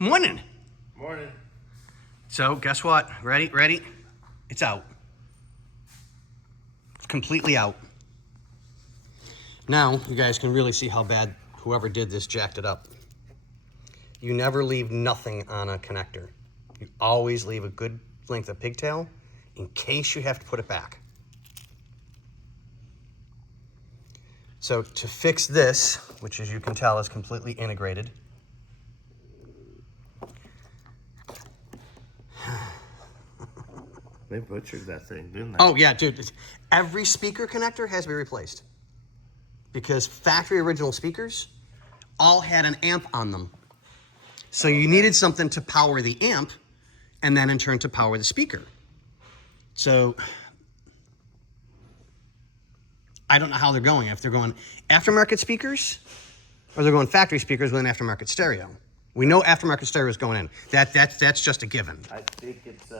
Morning. Morning. So guess what? Ready? It's out. It's completely out. Now you guys can really see how bad whoever did this jacked it up. You never leave nothing on a connector. You always leave a good length of pigtail in case you have to put it back. So to fix this, which as you can tell is completely integrated, They butchered that thing, didn't they? oh yeah, dude, every speaker connector has to be replaced because factory original speakers all had an amp on them. So you needed something to power the amp and then in turn to power the speaker. So I don't know how they're going. If they're going aftermarket speakers or they're going factory speakers with an aftermarket stereo. We know aftermarket stereo is going in. That's just a given. I think it's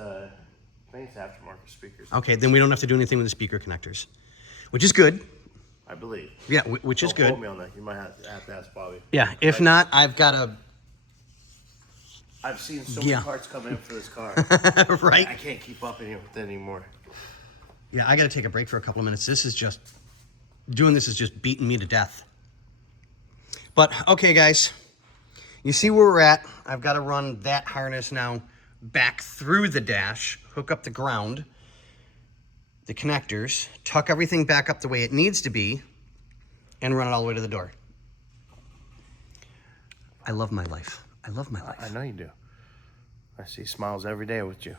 aftermarket speakers. Okay, then we don't have to do anything with the speaker connectors, which is good. I believe. Yeah, which is Don't good. quote me on that. You might have to ask Bobby. Yeah, if not, I've got a I've seen so many parts come in for this car. right. I can't keep up with it anymore. Yeah, I got to take a break for a couple of minutes. This is just beating me to death. But okay, guys, you see where we're at. I've got to run that harness now back through the dash, hook up the ground, the connectors, tuck everything back up the way it needs to be, and run it all the way to the door. I love my life. I love my life. I know you do. I see smiles every day with you.